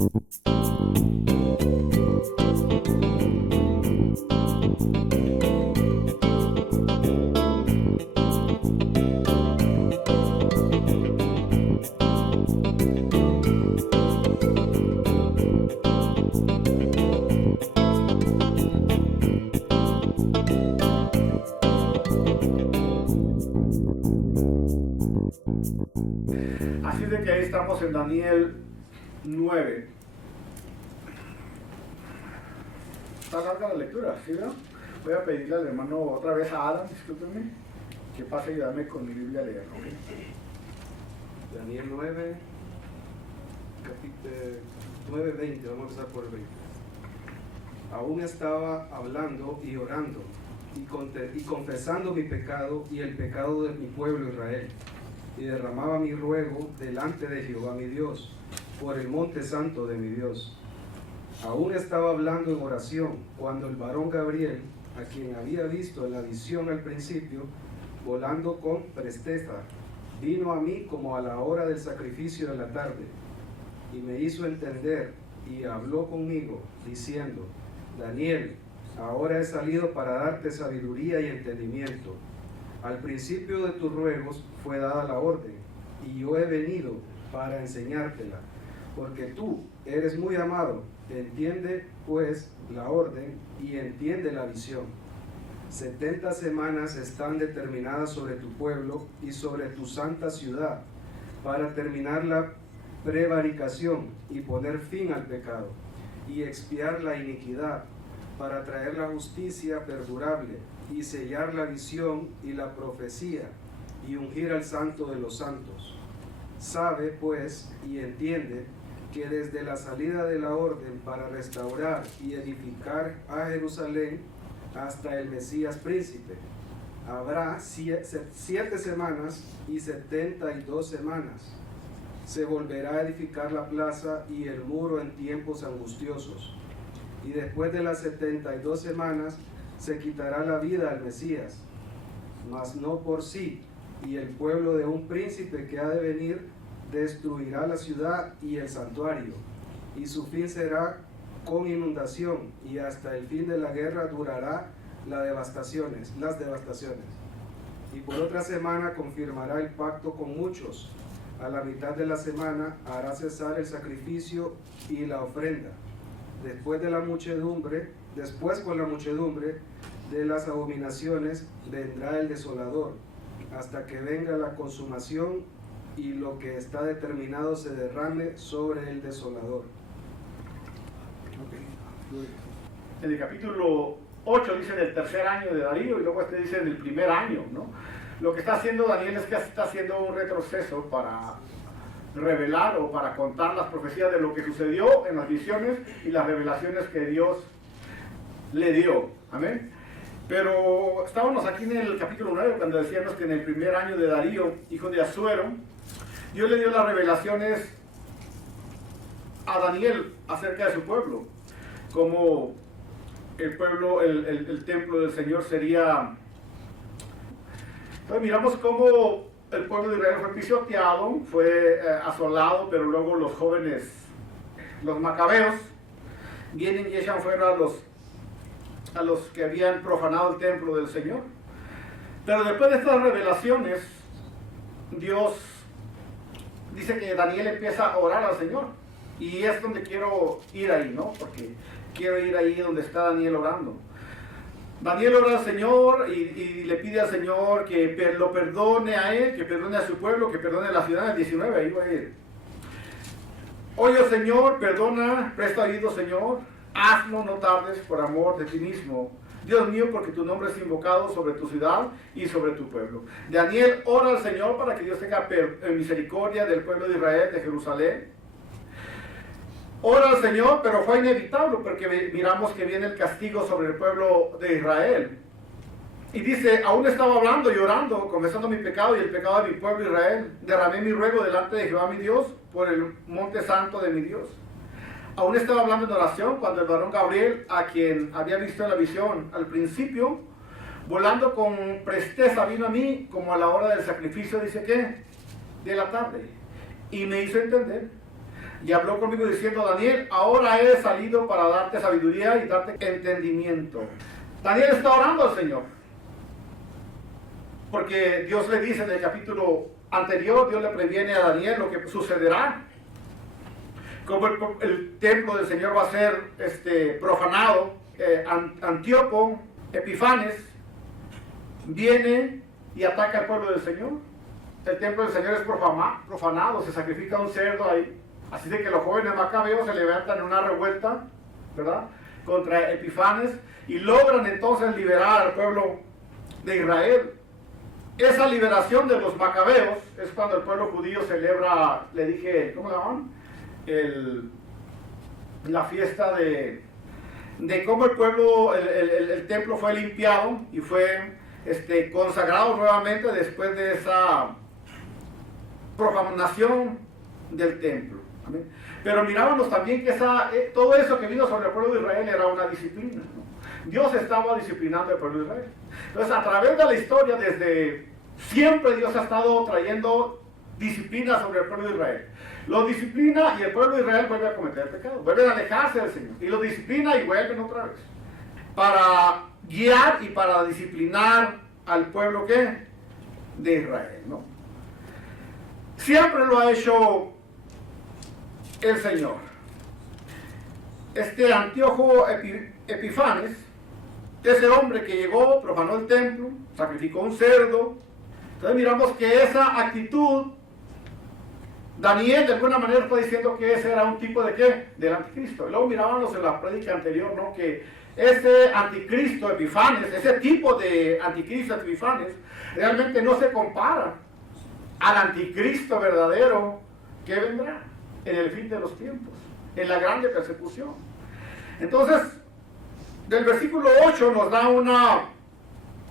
Así de que ahí estamos en Daniel 9. Está larga la lectura, ¿sí, no? Voy a pedirle al hermano otra vez a Adam, discúlpenme, que pase y ayudarme con mi Biblia a leer. ¿Okay? Daniel 9, capítulo 9:20, vamos a empezar por el 20. Aún estaba hablando y orando y confesando mi pecado y el pecado de mi pueblo Israel, y derramaba mi ruego delante de Jehová mi Dios, por el monte santo de mi Dios. Aún estaba hablando en oración, cuando el varón Gabriel, a quien había visto en la visión al principio, volando con presteza, vino a mí como a la hora del sacrificio de la tarde, y me hizo entender, y habló conmigo, diciendo: Daniel, ahora he salido para darte sabiduría y entendimiento. Al principio de tus ruegos fue dada la orden, y yo he venido para enseñártela, porque tú eres muy amado. Entiende pues la orden y entiende la visión. 70 semanas están determinadas sobre tu pueblo y sobre tu santa ciudad, para terminar la prevaricación y poner fin al pecado, y expiar la iniquidad, para traer la justicia perdurable, y sellar la visión y la profecía, y ungir al santo de los santos. Sabe pues y entiende que desde la salida de la orden para restaurar y edificar a Jerusalén hasta el Mesías príncipe, habrá 7 semanas y 72 semanas. Se volverá a edificar la plaza y el muro en tiempos angustiosos. Y después de las 72 semanas se quitará la vida al Mesías, mas no por sí, y el pueblo de un príncipe que ha de venir destruirá la ciudad y el santuario, y su fin será con inundación, y hasta el fin de la guerra durará las devastaciones. Y por otra semana confirmará el pacto con muchos. A la mitad de la semana hará cesar el sacrificio y la ofrenda. Después con la muchedumbre de las abominaciones vendrá el desolador, hasta que venga la consumación y lo que está determinado se derrame sobre el desolador. En el capítulo 8 dice del tercer año de Darío, y luego dice del primer año, ¿no? Lo que está haciendo Daniel es que está haciendo un retroceso para revelar o para contar las profecías de lo que sucedió en las visiones y las revelaciones que Dios le dio. Amén. Pero estábamos aquí en el capítulo 9 cuando decíamos que en el primer año de Darío, hijo de Asuero, Dios le dio las revelaciones a Daniel acerca de su pueblo, como el pueblo, el templo del Señor sería. Entonces miramos cómo el pueblo de Israel fue pisoteado, fue asolado, pero luego los jóvenes, los macabeos, vienen y echan fuera a los que habían profanado el templo del Señor. Pero después de estas revelaciones, Dios dice que Daniel empieza a orar al Señor, y es donde quiero ir ahí, ¿no? Porque quiero ir ahí donde está Daniel orando. Daniel ora al Señor y le pide al Señor que lo perdone a él, que perdone a su pueblo, que perdone a la ciudad. En el 19, ahí voy a ir. Oye, Señor, perdona, presta oído, Señor, hazlo, no tardes, por amor de ti mismo. Dios mío, porque tu nombre es invocado sobre tu ciudad y sobre tu pueblo. Daniel ora al Señor para que Dios tenga misericordia del pueblo de Israel, de Jerusalén. Ora al Señor, pero fue inevitable porque miramos que viene el castigo sobre el pueblo de Israel. Y dice, aún estaba hablando y orando, confesando mi pecado y el pecado de mi pueblo Israel. Derramé mi ruego delante de Jehová mi Dios por el monte santo de mi Dios. Aún estaba hablando en oración cuando el varón Gabriel, a quien había visto en la visión al principio, volando con presteza, vino a mí como a la hora del sacrificio, dice que, de la tarde, y me hizo entender. Y habló conmigo diciendo: Daniel, ahora he salido para darte sabiduría y darte entendimiento. Daniel está orando al Señor, porque Dios le dice en el capítulo anterior, Dios le previene a Daniel lo que sucederá, como el templo del Señor va a ser profanado. Antíoco Epifanes viene y ataca al pueblo del Señor. El templo del Señor es profanado, se sacrifica un cerdo ahí. Así de que los jóvenes macabeos se levantan en una revuelta, ¿verdad?, contra Epifanes, y logran entonces liberar al pueblo de Israel. Esa liberación de los macabeos es cuando el pueblo judío celebra, le dije, ¿cómo le llaman? La fiesta de cómo el pueblo, el templo fue limpiado y fue consagrado nuevamente después de esa profanación del templo. ¿Amén? Pero mirábamos también que todo eso que vino sobre el pueblo de Israel era una disciplina, ¿no? Dios estaba disciplinando al pueblo de Israel. Entonces, a través de la historia, desde siempre Dios ha estado trayendo disciplina sobre el pueblo de Israel. Lo disciplina y el pueblo de Israel vuelve a cometer pecado, vuelven a alejarse del Señor. Y lo disciplina y vuelven otra vez. Para guiar y para disciplinar al pueblo de Israel, ¿no? Siempre lo ha hecho el Señor. Antíoco Epifanes, ese hombre que llegó, profanó el templo, sacrificó un cerdo. Entonces miramos que esa actitud, Daniel de alguna manera está diciendo que ese era un tipo de ¿qué? Del anticristo. Y luego mirábamos en la prédica anterior, ¿no?, que ese anticristo Epifanes, ese tipo de anticristo Epifanes, realmente no se compara al anticristo verdadero que vendrá en el fin de los tiempos, en la grande persecución. Entonces, del versículo 8 nos da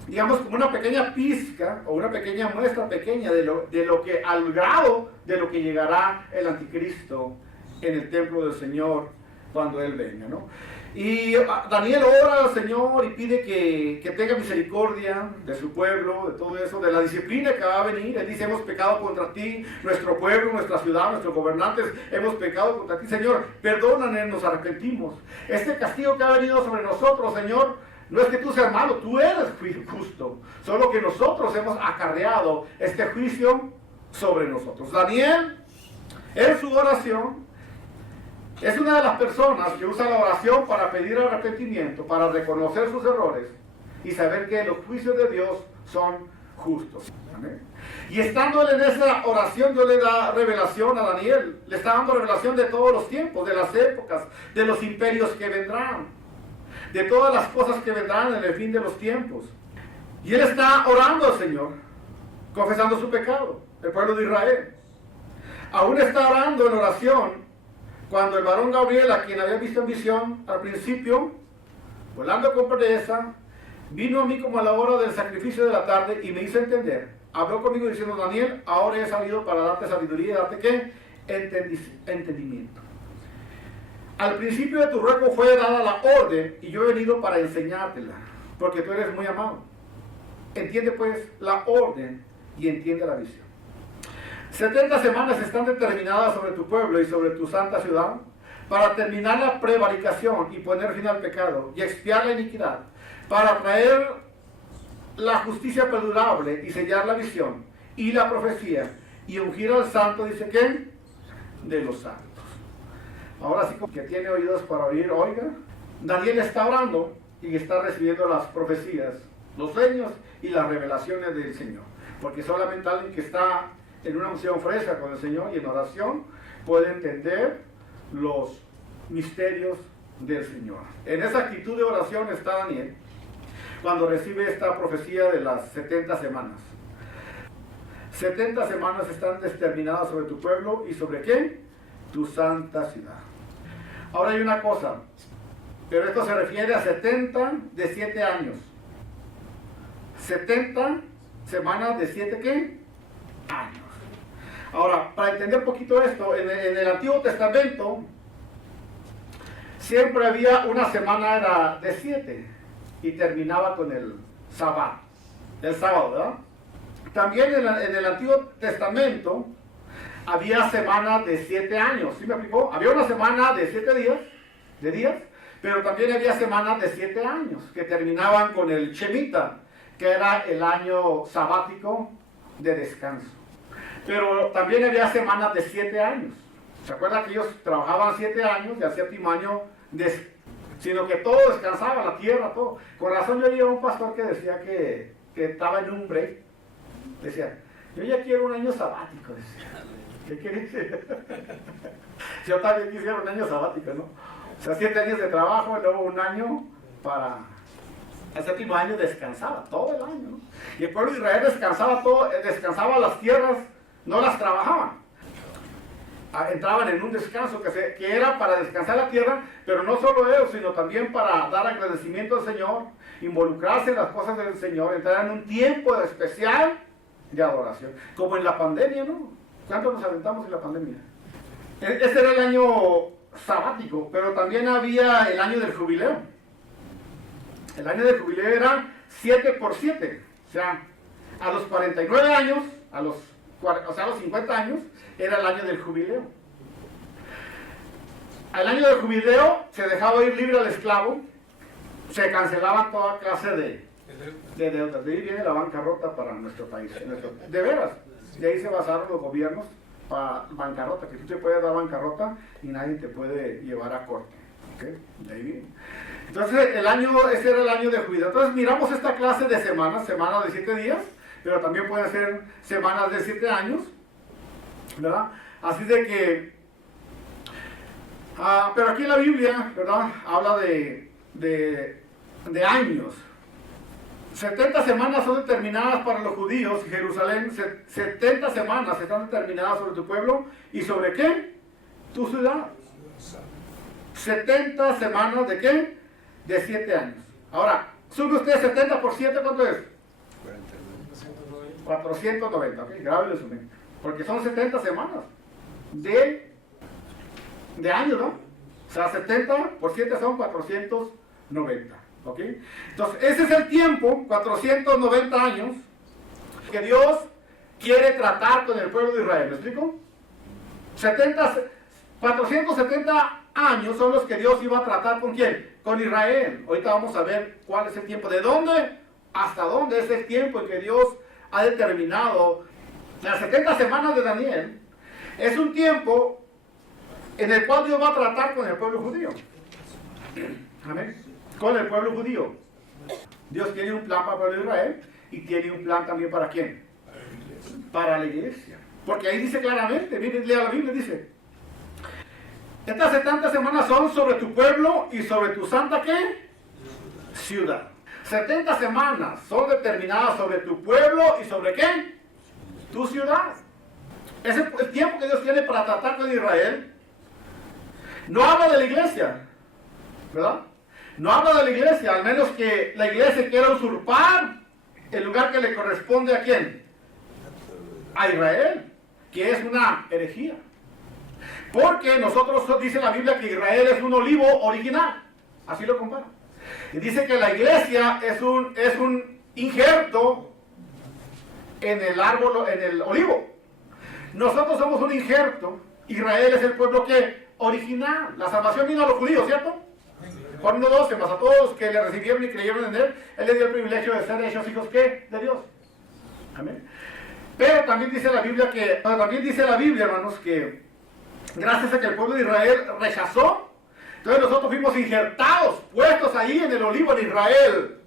digamos, como una pequeña pizca o una pequeña muestra pequeña de lo que, al grado de lo que llegará el anticristo en el templo del Señor cuando Él venga, ¿no? Y Daniel ora al Señor y pide que tenga misericordia de su pueblo, de todo eso, de la disciplina que va a venir. Él dice: hemos pecado contra ti, nuestro pueblo, nuestra ciudad, nuestros gobernantes, hemos pecado contra ti, Señor, perdónanos, nos arrepentimos. Este castigo que ha venido sobre nosotros, Señor, no es que tú seas malo, tú eres justo, solo que nosotros hemos acarreado este juicio sobre nosotros. Daniel, en su oración, es una de las personas que usa la oración para pedir arrepentimiento, para reconocer sus errores y saber que los juicios de Dios son justos. ¿Amén? Y estando él en esa oración, Dios le da revelación a Daniel. Le está dando revelación de todos los tiempos, de las épocas, de los imperios que vendrán, de todas las cosas que vendrán en el fin de los tiempos. Y él está orando al Señor, confesando su pecado, el pueblo de Israel. Aún está orando en oración cuando el varón Gabriel, a quien había visto en visión al principio, volando con pereza, vino a mí como a la hora del sacrificio de la tarde y me hizo entender. Habló conmigo diciendo: Daniel, ahora he salido para darte sabiduría y darte ¿qué? Entendimiento. Al principio de tu ruego fue dada la orden y yo he venido para enseñártela, porque tú eres muy amado. Entiende pues la orden y entiende la visión. 70 semanas están determinadas sobre tu pueblo y sobre tu santa ciudad para terminar la prevaricación y poner fin al pecado y expiar la iniquidad, para traer la justicia perdurable y sellar la visión y la profecía y ungir al santo, dice que, de los santos. Ahora sí, como que tiene oídos para oír, oiga. Daniel está orando y está recibiendo las profecías, los sueños y las revelaciones del Señor, porque solamente alguien que está en una unción fresca con el Señor y en oración puede entender los misterios del Señor. En esa actitud de oración está Daniel cuando recibe esta profecía de las 70 semanas. 70 semanas están determinadas sobre tu pueblo y sobre ¿qué? Tu santa ciudad. Ahora hay una cosa, pero esto se refiere a 70 de 7 años. 70 semanas de 7 ¿qué? Años. Ahora, para entender un poquito esto, en el Antiguo Testamento siempre había una semana era de 7 y terminaba con el sábado, ¿verdad? También en el Antiguo Testamento había semanas de 7 años. ¿Sí me explicó? Había una semana de 7 días, pero también había semanas de 7 años que terminaban con el Shemitah, que era el año sabático de descanso. Pero también había semanas de 7 años. ¿Se acuerdan que ellos trabajaban 7 años y al 7º año sino que todo descansaba, la tierra, todo? Con razón yo oía a un pastor que decía que estaba en un break. Decía, yo ya quiero un año sabático. Decía. ¿Qué quieres? Yo también quisiera un año sabático, ¿no? O sea, 7 años de trabajo y luego un año para... El 7º año descansaba todo el año, ¿no? Y el pueblo de Israel descansaba las tierras, no las trabajaban. Entraban en un descanso que era para descansar la tierra, pero no solo ellos, sino también para dar agradecimiento al Señor, involucrarse en las cosas del Señor, entrar en un tiempo especial de adoración, como en la pandemia, ¿no? ¿Cuánto nos aventamos en la pandemia? Ese era el año sabático, pero también había el año del jubileo. El año del jubileo era 7 por 7, o sea, a los 49 años, a los 50 años, era el año del jubileo. Al año del jubileo se dejaba ir libre al esclavo, se cancelaban toda clase de deudas. De ahí viene la bancarrota para nuestro país. De veras, de ahí se basaron los gobiernos para bancarrota, que tú te puedes dar bancarrota y nadie te puede llevar a corte. ¿Okay? De ahí viene. Entonces, ese era el año de jubileo. Entonces, miramos esta clase de semanas de 7 días, pero también pueden ser semanas de 7 años, ¿verdad? Así de que, pero aquí en la Biblia, ¿verdad? Habla de años. 70 semanas son determinadas para los judíos y Jerusalén. 70 semanas están determinadas sobre tu pueblo y sobre qué? Tu ciudad. 70 semanas de qué? De 7 años. Ahora, sube usted 70 por 7, ¿cuánto es? 490, ok, grábelo su mente. Porque son 70 semanas de años, ¿no? O sea, 70 por 7 son 490, ok. Entonces, ese es el tiempo, 490 años, que Dios quiere tratar con el pueblo de Israel. ¿Me explico? 470 años son los que Dios iba a tratar ¿con quién? Con Israel. Ahorita vamos a ver cuál es el tiempo. ¿De dónde hasta dónde es el tiempo en que Dios ha determinado? Las 70 semanas de Daniel es un tiempo en el cual Dios va a tratar con el pueblo judío. Amén. Con el pueblo judío. Dios tiene un plan para el pueblo de Israel y tiene un plan también para ¿quién? Para la iglesia. Porque ahí dice claramente, miren, lea la Biblia, dice: estas 70 semanas son sobre tu pueblo y sobre tu santa ¿qué? Ciudad. 70 semanas son determinadas sobre tu pueblo y sobre ¿qué? Tu ciudad. Es el tiempo que Dios tiene para tratar con Israel. No habla de la iglesia, ¿verdad? No habla de la iglesia, al menos que la iglesia quiera usurpar el lugar que le corresponde ¿a quién? A Israel, que es una herejía. Porque nosotros, dice la Biblia, que Israel es un olivo original. Así lo compara. Y dice que la iglesia es un injerto en el árbol, en el olivo. Nosotros somos un injerto. Israel es el pueblo que original. La salvación vino a los judíos, ¿cierto? Juan 1:12, más a todos los que le recibieron y creyeron en él le dio el privilegio de ser hechos hijos ¿qué? De Dios. Amén. Pero también dice la Biblia hermanos, que gracias a que el pueblo de Israel rechazó, entonces nosotros fuimos injertados, puestos ahí en el olivo en Israel.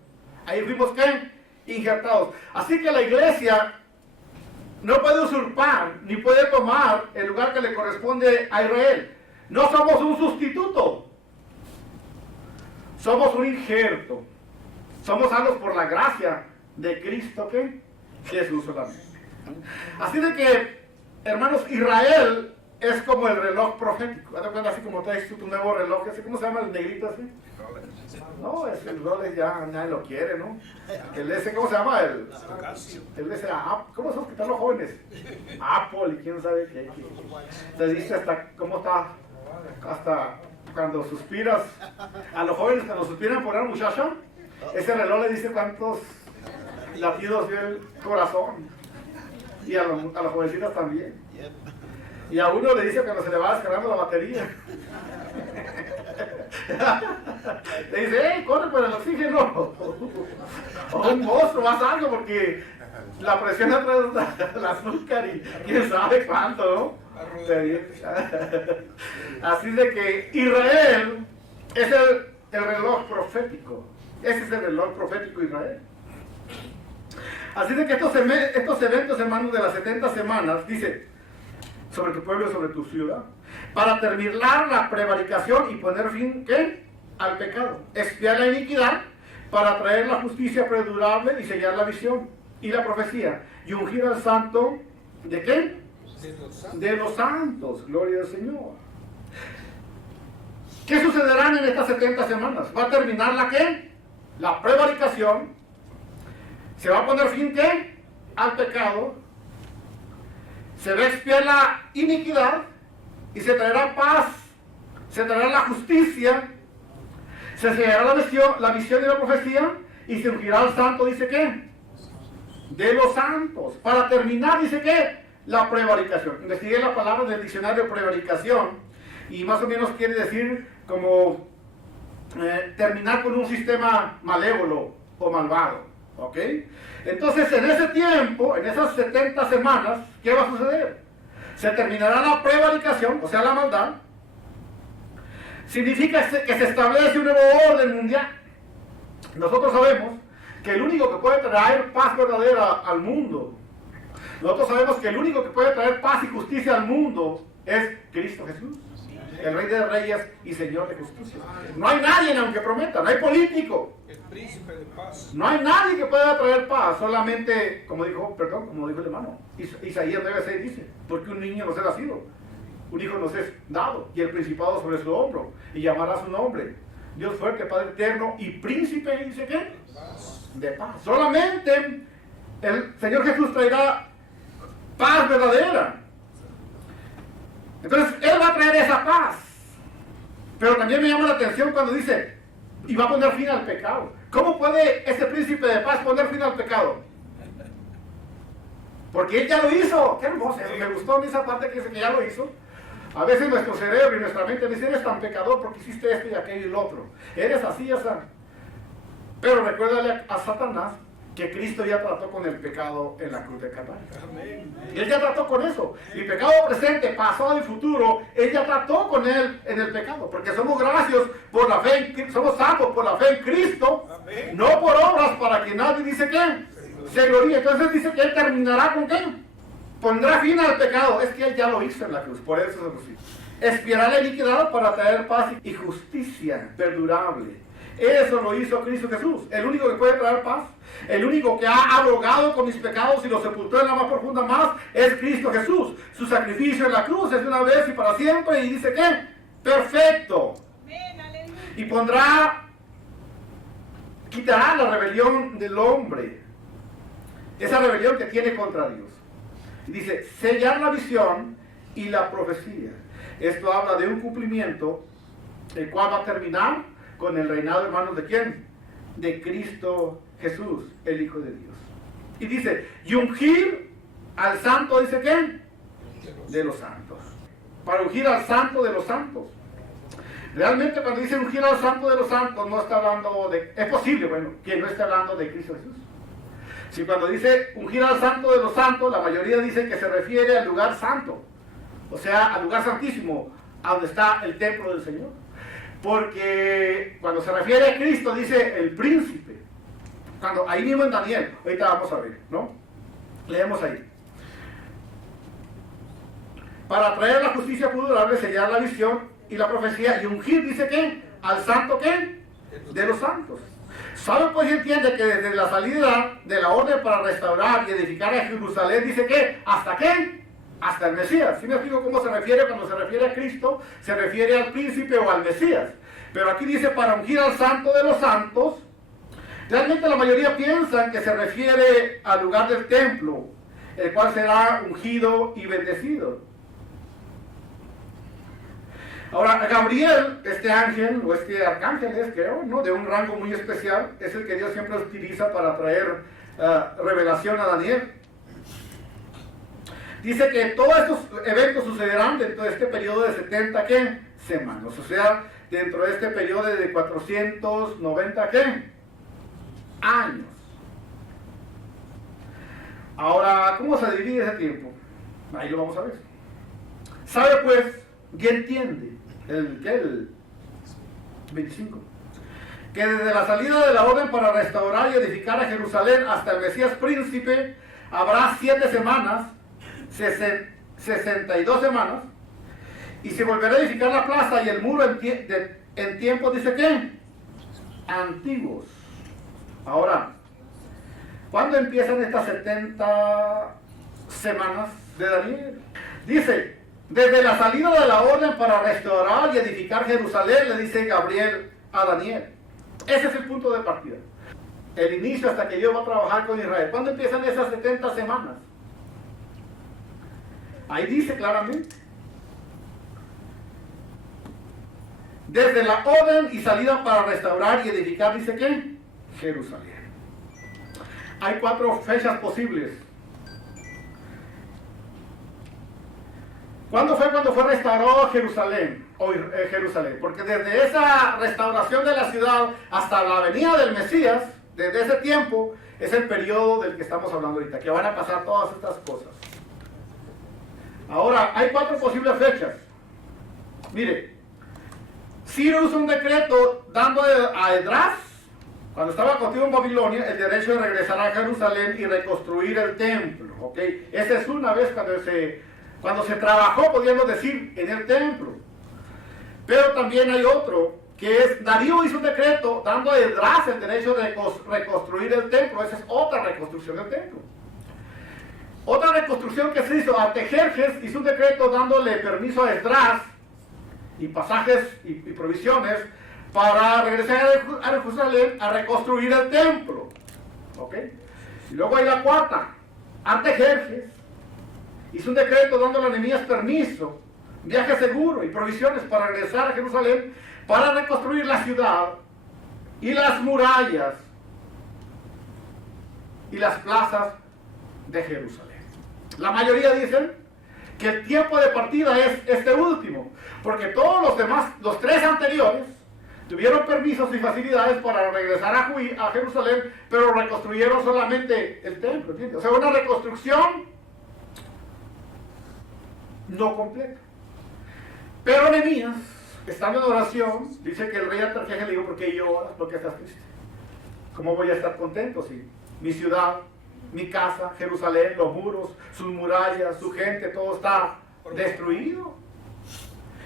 Ahí fuimos ¿qué? Injertados. Así que la iglesia no puede usurpar ni puede tomar el lugar que le corresponde a Israel. No somos un sustituto. Somos un injerto. Somos salvos por la gracia de Cristo que Jesús solamente. Así de que, hermanos, Israel es como el reloj profético. Así como traes tu nuevo reloj, así como se llama el negrito así. No, el Rolex ya nadie lo quiere, ¿no? El ese, ¿cómo se llama? El ese, ¿cómo son que están los jóvenes? Apple y quién sabe qué. Te dice hasta cómo está, hasta cuando suspiras. A los jóvenes cuando suspiran por una muchacha, ese reloj le dice cuántos latidos dio el corazón. Y a los jovencitos también. Y a uno le dice cuando se le va descargando la batería. Le dice, hey, corre por el oxígeno. O un monstruo, más algo, porque la presión atrás del azúcar y quién sabe cuánto, ¿no? Así de que Israel es el reloj profético. Ese es el reloj profético de Israel. Así de que estos eventos, hermanos, de las 70 semanas, dice, sobre tu pueblo y sobre tu ciudad, para terminar la prevaricación y poner fin, ¿qué? Al pecado, expiar la iniquidad, para traer la justicia perdurable y sellar la visión y la profecía, y ungir al santo, ¿de qué? De los santos, gloria al Señor. ¿Qué sucederán en estas 70 semanas? Va a terminar la ¿qué? La prevaricación, se va a poner fin, ¿qué? Al pecado, se va a expiar la iniquidad, y se traerá paz, se traerá la justicia, se sellará la visión y la profecía, y se ungirá al santo, dice ¿qué? De los santos. Para terminar, dice ¿qué? La prevaricación. Investigué la palabra del diccionario prevaricación, y más o menos quiere decir como terminar con un sistema malévolo o malvado. ¿Ok? Entonces, en ese tiempo, en esas 70 semanas, ¿qué va a suceder? Se terminará la prevaricación, o sea, la maldad. Significa que se establece un nuevo orden mundial. Nosotros sabemos que el único que puede traer paz verdadera al mundo, nosotros sabemos que el único que puede traer paz y justicia al mundo es Cristo Jesús, el Rey de Reyes y Señor de justicia. No hay nadie, aunque prometa, no hay político, el príncipe de paz. no hay nadie que pueda traer paz, solamente, como dijo el hermano, Isaías 9:6 dice, porque un niño nos es nacido, un hijo nos es dado, y el principado sobre su hombro, y llamará su nombre, Dios fuerte, Padre eterno, y príncipe, dice ¿qué? De paz. Solamente el Señor Jesús traerá paz verdadera. Entonces, Él va a traer esa paz. Pero también me llama la atención cuando dice, y va a poner fin al pecado. ¿Cómo puede ese príncipe de paz poner fin al pecado? Porque Él ya lo hizo. Qué hermoso. Me gustó a mí esa parte que dice que ya lo hizo. A veces nuestro cerebro y nuestra mente dice, eres tan pecador porque hiciste esto y aquello y lo otro. Eres así, esa. Pero recuérdale a Satanás que Cristo ya trató con el pecado en la cruz de Calvario. Él ya trató con eso. Y pecado presente, pasado y futuro, Él ya trató con él en el pecado. Porque somos gracios por la fe, somos salvos por la fe en Cristo, no por obras para que nadie dice que se gloríe. Entonces dice que Él terminará con qué? Pondrá fin al pecado. Es que Él ya lo hizo en la cruz, por eso se lo hizo. Expiará la iniquidad para traer paz y justicia perdurable. Eso lo hizo Cristo Jesús, el único que puede traer paz, el único que ha abogado con mis pecados y los sepultó en la más profunda más, es Cristo Jesús. Su sacrificio en la cruz es de una vez y para siempre, y dice que perfecto. Y quitará la rebelión del hombre, esa rebelión que tiene contra Dios. Y dice, sellar la visión y la profecía. Esto habla de un cumplimiento, el cual va a terminar con el reinado, hermanos, ¿de quién? De Cristo Jesús, el Hijo de Dios. Y dice, y ungir al santo, ¿dice quién? De los santos. Para ungir al santo de los santos. Realmente cuando dice ungir al santo de los santos, no está hablando de... Es posible, bueno, que no esté hablando de Cristo Jesús. Si cuando dice ungir al santo de los santos, la mayoría dice que se refiere al lugar santo. O sea, al lugar santísimo, a donde está el templo del Señor. Porque cuando se refiere a Cristo dice el príncipe. Cuando ahí mismo en Daniel, ahorita vamos a ver, ¿no? Leemos ahí. Para traer la justicia perdurable, sellar la visión y la profecía, y ungir, dice que al santo ¿qué? De los santos. ¿Sabe pues y entiende que desde la salida de la orden para restaurar y edificar a Jerusalén, dice que hasta qué? Hasta el Mesías? ¿Sí me explico cómo se refiere? Cuando se refiere a Cristo, se refiere al príncipe o al Mesías. Pero aquí dice para ungir al santo de los santos. Realmente la mayoría piensan que se refiere al lugar del templo, el cual será ungido y bendecido. Ahora, Gabriel, este ángel, o este arcángel es, creo, ¿no? De un rango muy especial, es el que Dios siempre utiliza para traer revelación a Daniel. Dice que todos estos eventos sucederán dentro de este periodo de 70 ¿qué? Semanas. O sea, dentro de este periodo de 490 ¿qué? Años. Ahora, ¿cómo se divide ese tiempo? Ahí lo vamos a ver. ¿Sabe pues y entiende el 25? Que desde la salida de la orden para restaurar y edificar a Jerusalén hasta el Mesías príncipe habrá 7 semanas, 62 semanas, y se volverá a edificar la plaza y el muro en tiempos, dice ¿qué? Antiguos. Ahora, ¿cuándo empiezan estas 70 semanas de Daniel? Dice, desde la salida de la orden para restaurar y edificar Jerusalén, le dice Gabriel a Daniel. Ese es el punto de partida. El inicio hasta que Dios va a trabajar con Israel. ¿Cuándo empiezan esas 70 semanas? Ahí dice claramente. Desde la orden y salida para restaurar y edificar, dice ¿qué? Jerusalén. Hay 4 fechas posibles. ¿Cuándo fue restaurado Jerusalén? Jerusalén? Porque desde esa restauración de la ciudad hasta la venida del Mesías, desde ese tiempo, es el periodo del que estamos hablando ahorita, que van a pasar todas estas cosas. Ahora, hay 4 posibles fechas. Mire, Ciro hizo un decreto dando a Esdras, cuando estaba cautivo en Babilonia, el derecho de regresar a Jerusalén y reconstruir el templo. ¿Ok? Esa es una vez cuando se trabajó, podríamos decir, en el templo. Pero también hay otro, que es, Darío hizo un decreto dando a Esdras el derecho de reconstruir el templo. Esa es otra reconstrucción del templo. Otra reconstrucción que se hizo, Artajerjes hizo un decreto dándole permiso a Esdras y pasajes y provisiones para regresar a Jerusalén a reconstruir el templo. ¿Ok? Y luego hay la cuarta, Artajerjes hizo un decreto dándole a Nehemías permiso, viaje seguro y provisiones para regresar a Jerusalén para reconstruir la ciudad y las murallas y las plazas de Jerusalén. La mayoría dicen que el tiempo de partida es este último, porque todos los demás, los 3 anteriores, tuvieron permisos y facilidades para regresar a Jerusalén, pero reconstruyeron solamente el templo, ¿entiendes? O sea, una reconstrucción no completa. Pero Nehemías, estando en oración, dice que el rey Artajerjes le dijo: ¿por qué lloras? ¿Por qué estás triste? ¿Cómo voy a estar contento si mi ciudad, mi casa, Jerusalén, los muros, sus murallas, su gente, todo está destruido?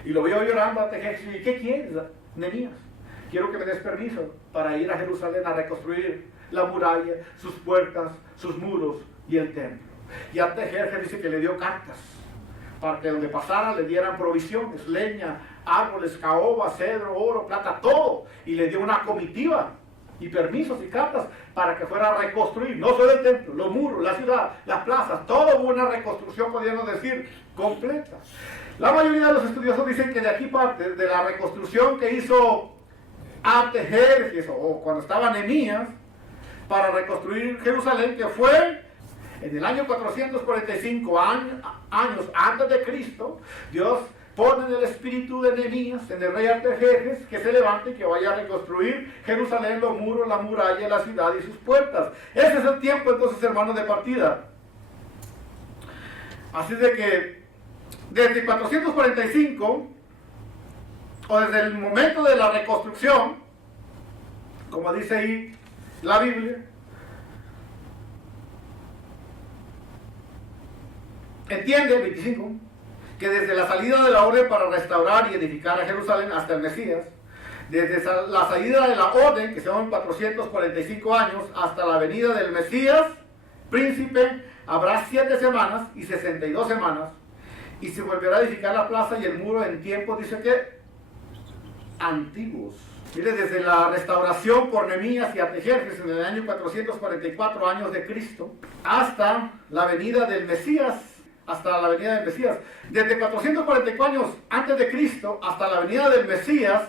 Y lo veo llorando a Artajerjes. ¿Y qué quieres, Nehemías? Quiero que me des permiso para ir a Jerusalén a reconstruir la muralla, sus puertas, sus muros y el templo. Y Artajerjes dice que le dio cartas para que donde pasara le dieran provisiones, leña, árboles, caoba, cedro, oro, plata, todo. Y le dio una comitiva y permisos y cartas para que fuera a reconstruir, no solo el templo, los muros, la ciudad, las plazas, todo hubo una reconstrucción, podríamos decir, completa. La mayoría de los estudiosos dicen que de aquí parte, de la reconstrucción que hizo Artajerjes, o cuando estaba Nehemías, para reconstruir Jerusalén, que fue en el año 445 años antes de Cristo, Dios pone en el espíritu de Nehemías, en el rey Artajerjes, que se levante y que vaya a reconstruir Jerusalén, los muros, la muralla, la ciudad y sus puertas. Ese es el tiempo, entonces, hermanos, de partida. Así de que desde 445, o desde el momento de la reconstrucción, como dice ahí la Biblia, entiende, 25, que desde la salida de la orden para restaurar y edificar a Jerusalén hasta el Mesías, desde la salida de la orden, que son 445 años, hasta la venida del Mesías, príncipe, habrá 7 semanas y 62 semanas, y se volverá a edificar la plaza y el muro en tiempos, dice que, antiguos. Mire, desde la restauración por Nehemías y Artajerjes en el año 444 años de Cristo, hasta la venida del Mesías, desde 444 años antes de Cristo hasta la venida del Mesías,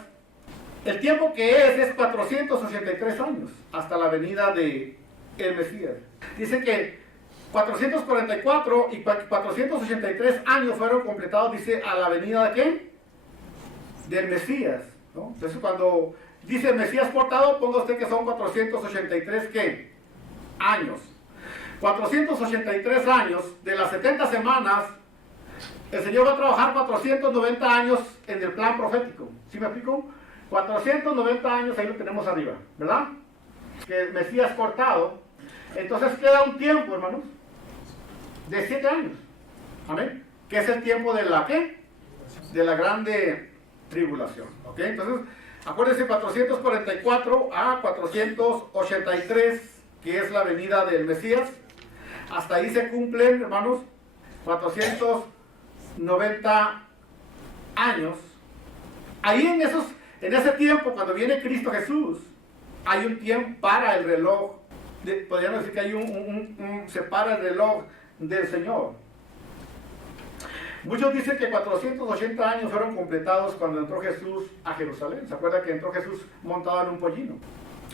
el tiempo que es 483 años, hasta la venida del Mesías. Dice que 444 y 483 años fueron completados, dice, a la venida de ¿qué? Del Mesías, ¿no? Entonces cuando dice Mesías cortado, ponga usted que son 483 ¿qué? Años. 483 años, de las 70 semanas, el Señor va a trabajar 490 años en el plan profético. ¿Sí me explico? 490 años, ahí lo tenemos arriba, ¿verdad? Que el Mesías cortado. Entonces queda un tiempo, hermanos, de 7 años. Amén. Que es el tiempo de la ¿qué? De la grande tribulación. ¿Ok? Entonces, acuérdense, 444 a 483, que es la venida del Mesías. Hasta ahí se cumplen, hermanos, 490 años. Ahí en ese tiempo, cuando viene Cristo Jesús, hay un tiempo para el reloj. Podríamos decir que hay se para el reloj del Señor. Muchos dicen que 480 años fueron completados cuando entró Jesús a Jerusalén. ¿Se acuerda que entró Jesús montado en un pollino?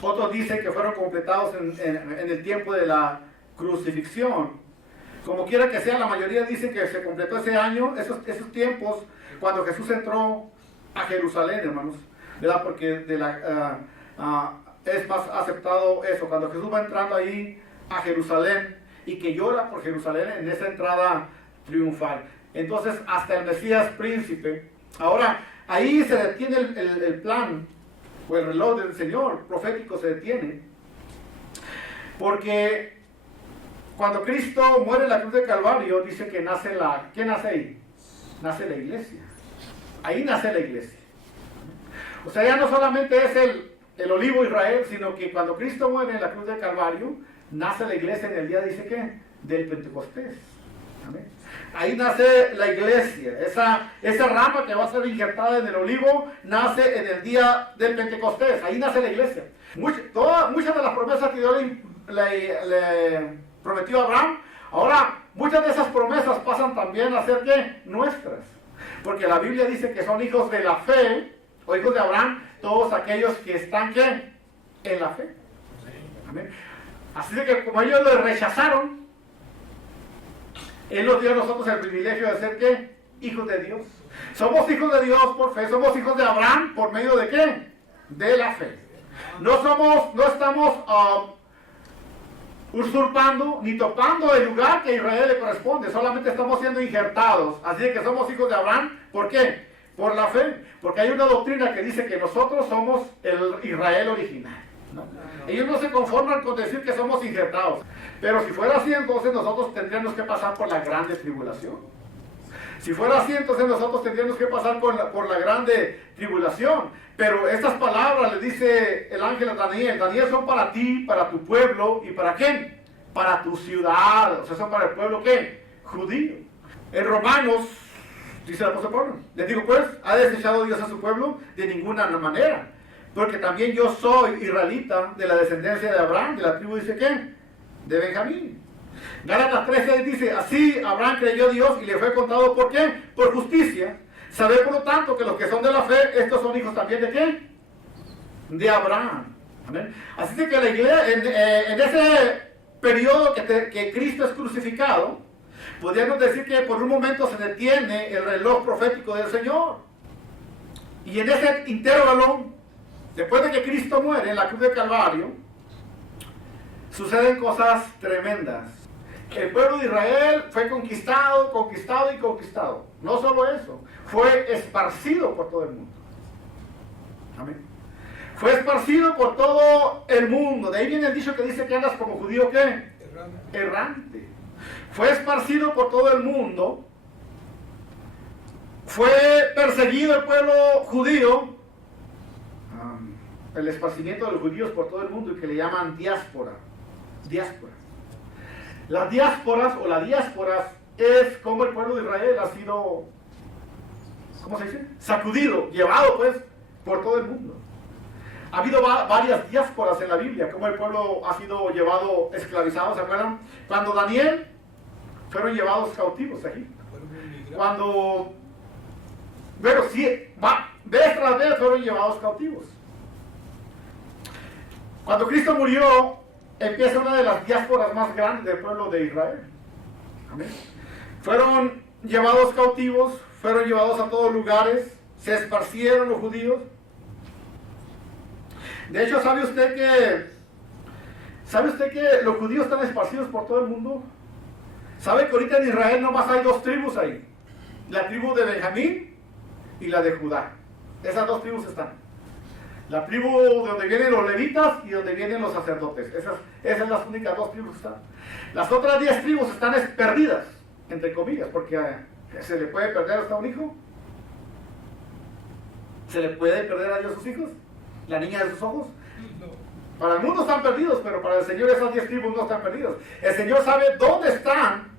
Otros dicen que fueron completados en el tiempo de la crucifixión. Como quiera que sea, la mayoría dicen que se completó ese año, esos tiempos, cuando Jesús entró a Jerusalén, hermanos, ¿verdad? Porque es más aceptado eso, cuando Jesús va entrando ahí a Jerusalén y que llora por Jerusalén en esa entrada triunfal. Entonces, hasta el Mesías príncipe. Ahora, ahí se detiene el plan, o el reloj del Señor profético se detiene, porque cuando Cristo muere en la cruz de Calvario, dice que nace ¿qué nace ahí? Nace la iglesia. Ahí nace la iglesia. O sea, ya no solamente es el olivo Israel, sino que cuando Cristo muere en la cruz de Calvario, nace la iglesia en el día, dice que, del Pentecostés. Amén. Ahí nace la iglesia. Esa rama que va a ser injertada en el olivo, nace en el día del Pentecostés. Ahí nace la iglesia. Muchas de las promesas que Dios le prometió a Abraham, ahora muchas de esas promesas pasan también a ser ¿qué? Nuestras. Porque la Biblia dice que son hijos de la fe, o hijos de Abraham, todos aquellos que están ¿qué? En la fe. Amén. Así de que como ellos lo rechazaron, Él nos dio a nosotros el privilegio de ser ¿qué? Hijos de Dios. Somos hijos de Dios por fe, somos hijos de Abraham por medio de ¿qué? De la fe. No estamos usurpando ni topando el lugar que a Israel le corresponde, solamente estamos siendo injertados. Así de que somos hijos de Abraham, ¿por qué? Por la fe, porque hay una doctrina que dice que nosotros somos el Israel original, ¿no? Ellos no se conforman con decir que somos injertados, pero si fuera así, entonces nosotros tendríamos que pasar por la grande tribulación. Si fuera así, entonces nosotros tendríamos que pasar por la grande tribulación. Pero estas palabras le dice el ángel a Daniel: Daniel, son para ti, para tu pueblo, ¿y para quién? Para tu ciudad, o sea, son para el pueblo ¿qué? Judío. En Romanos, dice el apóstol Pablo, les digo pues, ¿ha desechado Dios a su pueblo? De ninguna manera, porque también yo soy israelita, de la descendencia de Abraham, de la tribu, dice ¿qué? De Benjamín. Gálatas 13 dice: así Abraham creyó a Dios y le fue contado ¿por qué? Por justicia. Sabe por lo tanto que los que son de la fe, estos son hijos también de ¿qué? De Abraham. Amén. Así que la iglesia, en ese periodo que Cristo es crucificado, podríamos decir que por un momento se detiene el reloj profético del Señor. Y en ese intervalo, después de que Cristo muere en la cruz de Calvario, suceden cosas tremendas. El pueblo de Israel fue conquistado. No solo eso, fue esparcido por todo el mundo. Amén. Fue esparcido por todo el mundo. De ahí viene el dicho que dice que andas como judío, ¿qué? Errante. Fue esparcido por todo el mundo. Fue perseguido el pueblo judío. El esparcimiento de los judíos por todo el mundo, y que le llaman diáspora. Las diásporas o las diásporas es como el pueblo de Israel ha sido, ¿cómo se dice? Sacudido, llevado pues por todo el mundo. Ha habido varias diásporas en la Biblia, como el pueblo ha sido llevado esclavizado, ¿se acuerdan? Cuando Daniel fueron llevados cautivos a Egipto. Cuando, bueno, sí, vez tras vez fueron llevados cautivos. Cuando Cristo murió empieza una de las diásporas más grandes del pueblo de Israel. Amén. Fueron llevados cautivos, fueron llevados a todos lugares, se esparcieron los judíos. De hecho, ¿sabe usted que los judíos están esparcidos por todo el mundo? ¿Sabe que ahorita en Israel nomás hay dos tribus ahí? La tribu de Benjamín y la de Judá. Esas dos tribus están. La tribu de donde vienen los levitas y donde vienen los sacerdotes. Esas son las únicas dos tribus que están. Las otras 10 tribus están perdidas, entre comillas, porque ¿se le puede perder hasta un hijo? ¿Se le puede perder a Dios sus hijos? ¿La niña de sus ojos? Para el mundo están perdidos, pero para el Señor esas 10 tribus no están perdidos. El Señor sabe dónde están.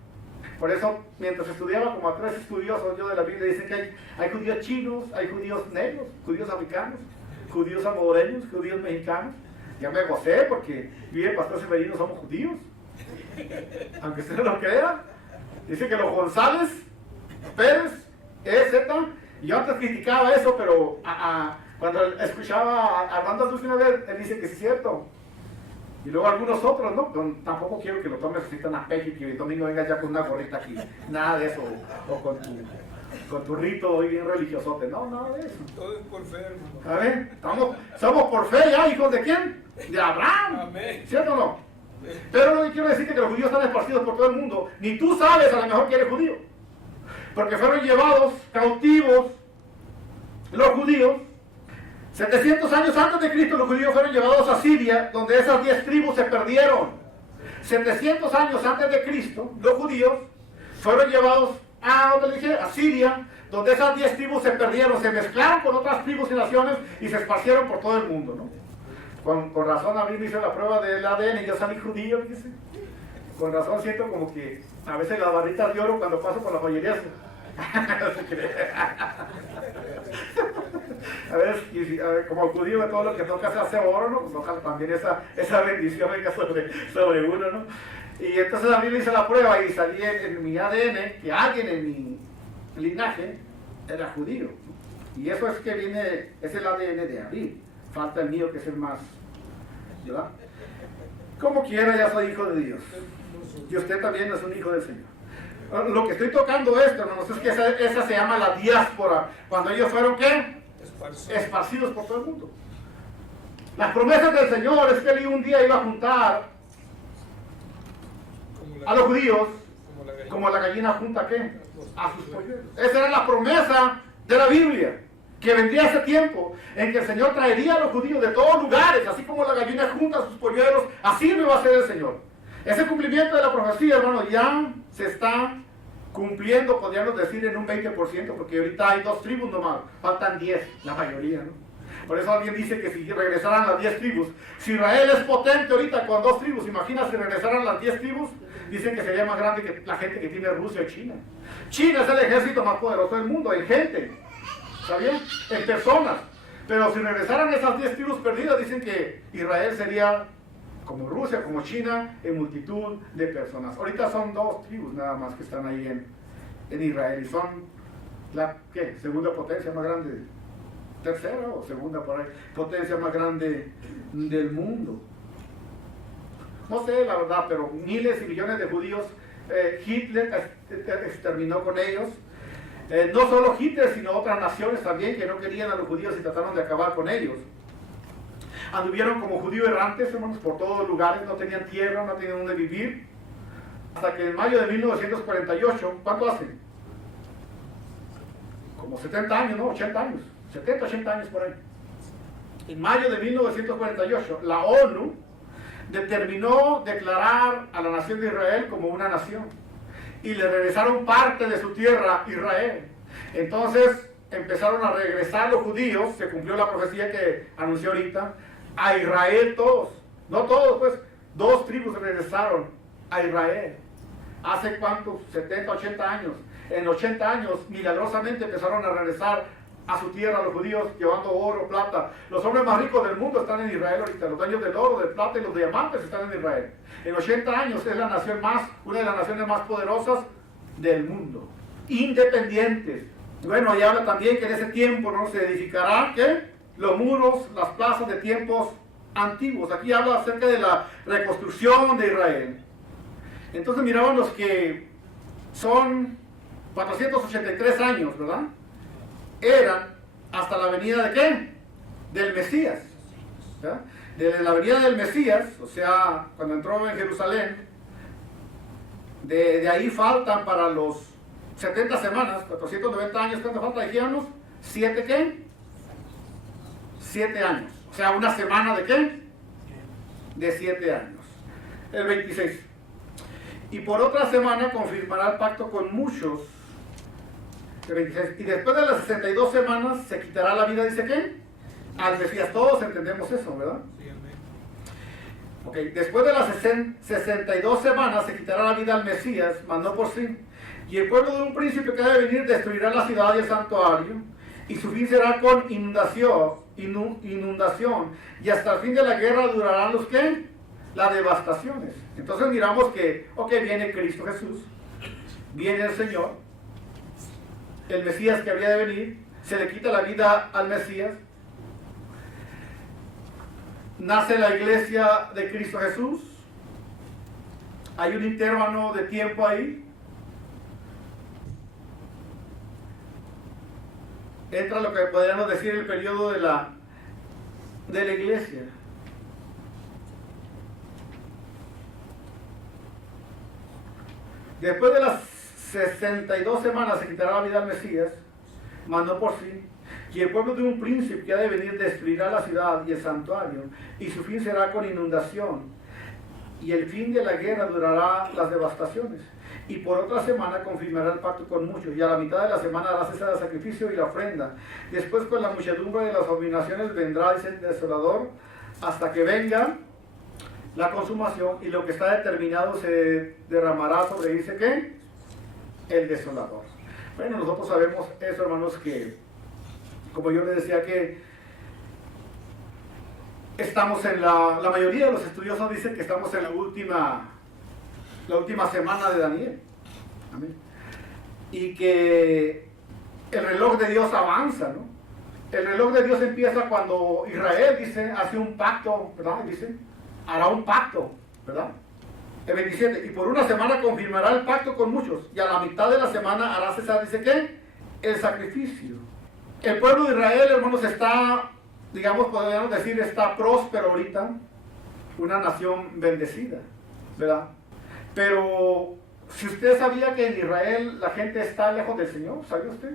Por eso, mientras estudiaba como a 3 estudiosos yo de la Biblia, dicen que hay judíos chinos, hay judíos negros, judíos africanos, judíos salvadoreños, judíos mexicanos. Ya me gocé porque yo y el pastor Severino somos judíos. Aunque usted no lo crea. Dice que los González, Pérez, EZ, y yo antes criticaba eso, pero cuando escuchaba a Armando Dulce una vez, él dice que sí es cierto. Y luego algunos otros, ¿no? Tampoco quiero que lo tomes así tan a pecho y que el domingo vengas ya con una gorrita aquí. Nada de eso. O con tu rito hoy bien religiosote. No, nada de eso. Todo es por fe, hermano. A ver, somos por fe ya, hijos de quién? De Abraham. Amén. ¿Cierto o no? Pero lo que quiero decir es que los judíos están esparcidos por todo el mundo. Ni tú sabes a lo mejor que eres judío. Porque fueron llevados cautivos los judíos. 700 años antes de Cristo los judíos fueron llevados a Siria, donde esas 10 tribus se perdieron. 700 años antes de Cristo, los judíos fueron llevados a Siria, donde esas 10 tribus se perdieron, se mezclaron con otras tribus y naciones y se esparcieron por todo el mundo, ¿no? Con razón a mí me hizo la prueba del ADN y yo salí judío, fíjese. Con razón siento como que a veces las barritas de oro cuando paso por las joyerías. No se cree. A ver, como judío de todo lo que toca se hace oro, ¿no? Pues ojalá también esa bendición venga sobre uno, ¿no? Y entonces a mí me hice la prueba y salí en mi ADN que alguien en mi linaje era judío. Y eso es que viene, es el ADN de Abril. Falta el mío que es el más, ¿verdad? Como quiera, ya soy hijo de Dios. Y usted también es un hijo del Señor. Lo que estoy tocando esto, hermanos, es que esa se llama la diáspora. Cuando ellos fueron, ¿qué? Esparcidos por todo el mundo. Las promesas del Señor es que Él un día iba a juntar a los judíos como la gallina junta, ¿qué? A sus polluelos. Esa era la promesa de la Biblia. Que vendría ese tiempo en que el Señor traería a los judíos de todos lugares, así como la gallina junta a sus polluelos, así me va a hacer el Señor. Ese cumplimiento de la profecía, hermano, ya se está cumpliendo, podríamos decir, en un 20%, porque ahorita hay 2 tribus nomás, faltan 10, la mayoría, ¿no? Por eso alguien dice que si regresaran las 10 tribus, si Israel es potente ahorita con 2 tribus, imagina si regresaran las 10 tribus, dicen que sería más grande que la gente que tiene Rusia y China. China es el ejército más poderoso del mundo, en gente, ¿sabían? En personas. Pero si regresaran esas 10 tribus perdidas, dicen que Israel sería como Rusia, como China, en multitud de personas. Ahorita son 2 tribus nada más que están ahí en Israel y son la segunda potencia más grande, tercera o segunda por ahí, potencia más grande del mundo. No sé la verdad, pero miles y millones de judíos, Hitler exterminó con ellos. No solo Hitler, sino otras naciones también que no querían a los judíos y trataron de acabar con ellos. Anduvieron como judíos errantes, hermanos, por todos lugares, no tenían tierra, no tenían dónde vivir. Hasta que en mayo de 1948, ¿cuánto hace? Como 70 años, ¿no? 80 años. 70, 80 años por ahí. En mayo de 1948, la ONU determinó declarar a la nación de Israel como una nación. Y le regresaron parte de su tierra, Israel. Entonces empezaron a regresar los judíos, se cumplió la profecía que anunció ahorita, a Israel todos. No todos, pues, 2 tribus regresaron a Israel. ¿Hace cuántos? 70, 80 años. En 80 años, milagrosamente empezaron a regresar a su tierra los judíos, llevando oro, plata. Los hombres más ricos del mundo están en Israel ahorita. Los dueños del oro, del plata y los diamantes están en Israel. En 80 años es la nación una de las naciones más poderosas del mundo. Independientes. Bueno, y habla también que en ese tiempo no se edificarán, ¿qué? Los muros, las plazas de tiempos antiguos. Aquí habla acerca de la reconstrucción de Israel. Entonces mirábamos que son 483 años, ¿verdad? Eran hasta la venida de ¿qué? Del Mesías. ¿Verdad? Desde la venida del Mesías, o sea, cuando entró en Jerusalén, de ahí faltan para los 70 semanas, 490 años, ¿cuánto falta? Dijimos, ¿7 qué? 7 años. O sea, una semana de ¿qué? De 7 años. El 26. Y por otra semana confirmará el pacto con muchos. El 26. Y después de las 62 semanas se quitará la vida, dice ¿qué? Al Mesías. Todos entendemos eso, ¿verdad? Sí, amén. Ok, después de las 62 semanas se quitará la vida al Mesías, mas no por sí. Y el pueblo de un príncipe que ha de venir destruirá la ciudad y el santuario, y su fin será con inundación, y hasta el fin de la guerra durarán los ¿qué? Las devastaciones. Entonces miramos que, ok, viene Cristo Jesús, viene el Señor, el Mesías que habría de venir, se le quita la vida al Mesías, nace la iglesia de Cristo Jesús, hay un intervalo de tiempo ahí, entra lo que podríamos decir el periodo de la iglesia. Después de las 62 semanas se quitará la vida al Mesías, mas no por sí. Y el pueblo de un príncipe que ha de venir destruirá la ciudad y el santuario, y su fin será con inundación. Y el fin de la guerra durará las devastaciones. Y por otra semana confirmará el pacto con muchos, y a la mitad de la semana hará cesar el sacrificio y la ofrenda. Después con la muchedumbre de las abominaciones vendrá, dice el desolador, hasta que venga la consumación, y lo que está determinado se derramará sobre, dice ¿qué? El desolador. Bueno, nosotros sabemos eso, hermanos, que como yo les decía que estamos en la mayoría de los estudiosos dicen que estamos en la última semana de Daniel. Amén. Y que el reloj de Dios avanza, ¿no? El reloj de Dios empieza cuando Israel, dice, hace un pacto, ¿verdad? Dice, hará un pacto, ¿verdad? El 27, y por una semana confirmará el pacto con muchos, y a la mitad de la semana hará cesar, dice, ¿qué? El sacrificio. El pueblo de Israel, hermanos, está, digamos, podríamos decir, está próspero ahorita, una nación bendecida, ¿verdad? Pero, si usted sabía que en Israel la gente está lejos del Señor, ¿sabía usted?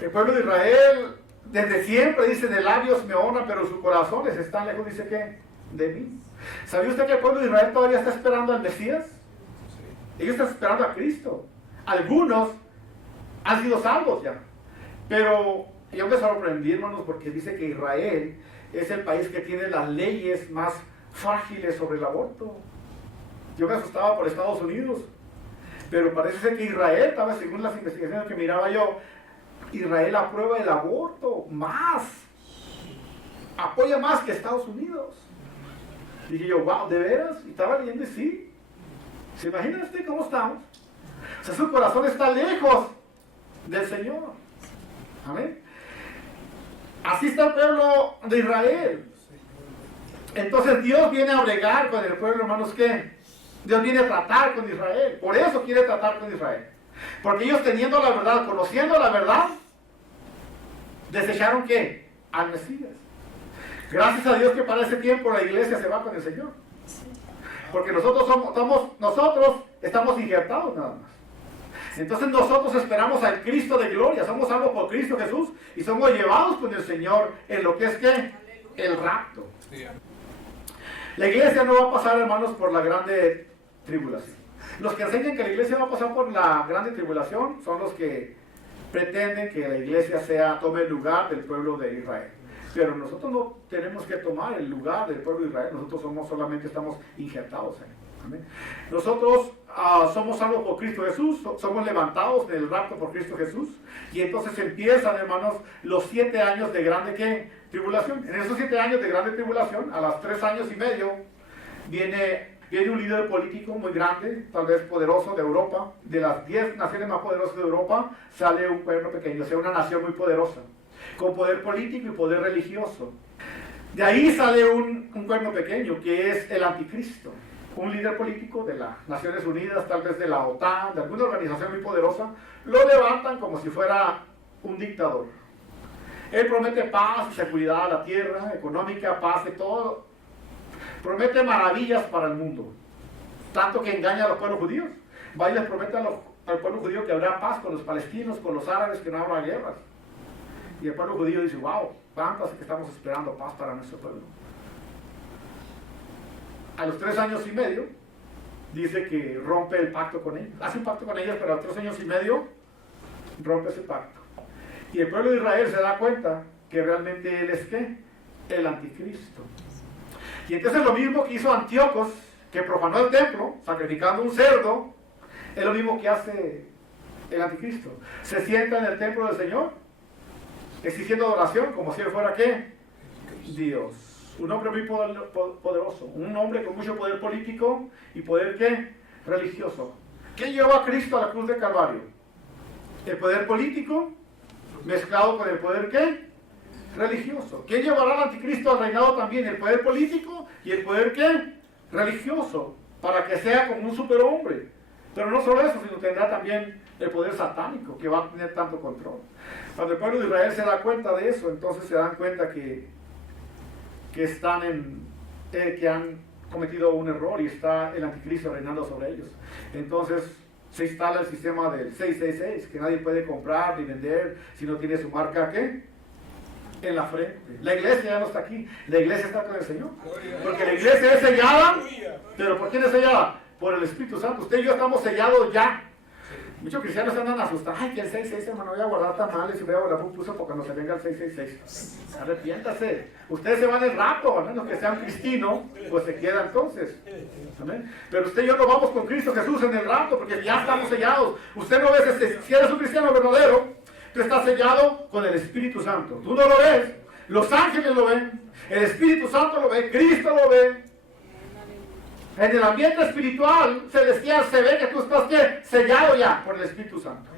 El pueblo de Israel, desde siempre, dice, de labios me honra, pero sus corazones están lejos, dice, ¿qué? De mí. ¿Sabía usted que el pueblo de Israel todavía está esperando al Mesías? Ellos están esperando a Cristo. Algunos han sido salvos ya. Pero yo me sorprendí, hermanos, porque dice que Israel es el país que tiene las leyes más frágiles sobre el aborto. Yo me asustaba por Estados Unidos, pero parece ser que Israel, tal vez según las investigaciones que miraba yo, Israel aprueba el aborto más, apoya más que Estados Unidos. Dije yo, wow, ¿de veras? Y estaba leyendo y sí. ¿Se imagina usted cómo estamos? O sea, su corazón está lejos del Señor. Amén. Así está el pueblo de Israel. Entonces Dios viene a bregar con el pueblo, hermanos, ¿qué? Dios viene a tratar con Israel. Por eso quiere tratar con Israel. Porque ellos teniendo la verdad, conociendo la verdad, desecharon ¿qué? Al Mesías. Gracias a Dios que para ese tiempo la iglesia se va con el Señor. Porque nosotros estamos injertados nada más. Entonces nosotros esperamos al Cristo de gloria, somos salvos por Cristo Jesús y somos llevados con el Señor en lo que es ¿qué? El rapto. La iglesia no va a pasar, hermanos, por la grande tribulación. Los que enseñan que la iglesia va a pasar por la grande tribulación son los que pretenden que la iglesia tome el lugar del pueblo de Israel. Pero nosotros no tenemos que tomar el lugar del pueblo de Israel, nosotros solamente estamos injertados ahí. Amén. Nosotros somos salvos por Cristo Jesús, somos levantados del rapto por Cristo Jesús, y entonces empiezan, hermanos, los 7 años de grande ¿qué? Tribulación. En esos 7 años de grande tribulación, a los 3 años y medio, viene un líder político muy grande, tal vez poderoso de Europa. De las 10 naciones más poderosas de Europa, sale un pueblo pequeño, o sea, una nación muy poderosa, con poder político y poder religioso. De ahí sale un cuerno pequeño, que es el anticristo. Un líder político de las Naciones Unidas, tal vez de la OTAN, de alguna organización muy poderosa, lo levantan como si fuera un dictador. Él promete paz y seguridad a la tierra, económica, paz de todo. Promete maravillas para el mundo. Tanto que engaña a los pueblos judíos. Va y les promete al pueblo judío que habrá paz con los palestinos, con los árabes, que no habrá guerras. Y el pueblo judío dice, wow, tanto hace que estamos esperando paz para nuestro pueblo. A los 3 años y medio, dice que rompe el pacto con ellos. Hace un pacto con ellos, pero a los 3 años y medio, rompe ese pacto. Y el pueblo de Israel se da cuenta que realmente él es ¿qué? El anticristo. Y entonces lo mismo que hizo Antíocos, que profanó el templo, sacrificando un cerdo, es lo mismo que hace el anticristo. Se sienta en el templo del Señor, exigiendo adoración, como si él fuera ¿qué? Dios. Un hombre muy poderoso, un hombre con mucho poder político y poder ¿qué? Religioso. ¿Quién llevó a Cristo a la cruz de Calvario? El poder político mezclado con el poder ¿qué? Religioso. ¿Quién llevará al anticristo al reinado también? El poder político y el poder ¿qué? Religioso, para que sea como un superhombre. Pero no solo eso, sino tendrá también el poder satánico, que va a tener tanto control. Cuando el pueblo de Israel se da cuenta de eso, entonces se dan cuenta que han cometido un error y está el anticristo reinando sobre ellos. Entonces se instala el sistema del 666, que nadie puede comprar ni vender si no tiene su marca ¿qué? En la frente. La iglesia ya no está aquí, la iglesia está con el Señor. Porque la iglesia es sellada, pero ¿por quién es sellada? Por el Espíritu Santo. Usted y yo estamos sellados ya. Muchos cristianos andan asustados. Ay, que el 666, hermano, voy a guardar tamales y voy a guardar pupusas porque cuando se venga el 666. Arrepiéntase. Ustedes se van el rato, a menos que sean cristinos, pues se queda entonces. ¿Amén? Pero usted y yo no vamos con Cristo Jesús en el rato porque ya estamos sellados. Usted no ve, si eres un cristiano verdadero, tú estás sellado con el Espíritu Santo. Tú no lo ves, los ángeles lo ven, el Espíritu Santo lo ve, Cristo lo ve. En el ambiente espiritual celestial se ve que tú estás ¿qué? Sellado ya por el Espíritu Santo.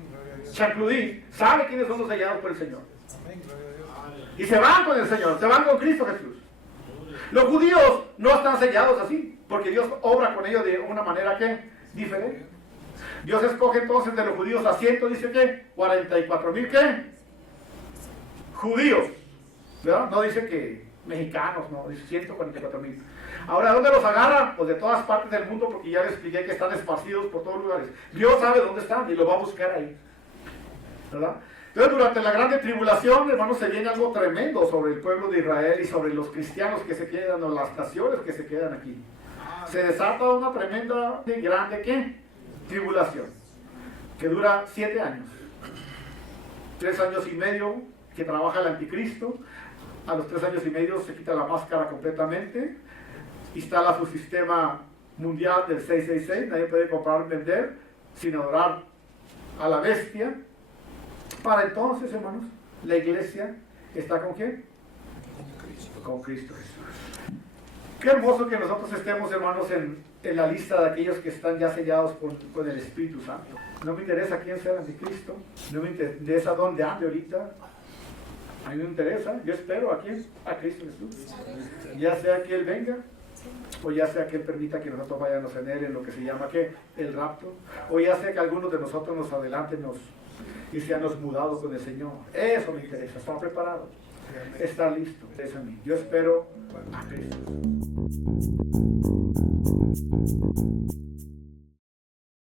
Chancludí sabe quiénes son los sellados por el Señor. Y se van con el Señor, se van con Cristo Jesús. Los judíos no están sellados así, porque Dios obra con ellos de una manera ¿qué? Diferente. Dios escoge entonces de los judíos a 100, dice que 44,000 ¿qué? Judíos. ¿Verdad? No dice que mexicanos, no, dice 144,000. Ahora, ¿dónde los agarra? Pues de todas partes del mundo, porque ya les expliqué que están esparcidos por todos lugares. Dios sabe dónde están y los va a buscar ahí. ¿Verdad? Entonces, durante la grande tribulación, hermanos, se viene algo tremendo sobre el pueblo de Israel y sobre los cristianos que se quedan, o las naciones que se quedan aquí. Se desata una tremenda, grande, ¿qué? Tribulación, que dura 7 años. 3 años y medio que trabaja el anticristo. A los 3 años y medio se quita la máscara completamente. Instala su sistema mundial del 666. Nadie puede comprar o vender sin adorar a la bestia. Para entonces, hermanos, la iglesia está ¿con quién? Con Cristo Jesús. Qué hermoso que nosotros estemos, hermanos, en la lista de aquellos que están ya sellados con el Espíritu Santo. No me interesa quién sea el anticristo, no me interesa dónde ande ahorita. A mí me interesa, yo espero a quién, a Cristo Jesús. Ya sea que Él venga, o ya sea que Él permita que nosotros vayamos en Él en lo que se llama ¿qué? El rapto, o ya sea que algunos de nosotros nos adelanten y seamos mudados con el Señor. Eso me interesa, estar preparado, estar listo. Eso a mí. Yo espero a Cristo.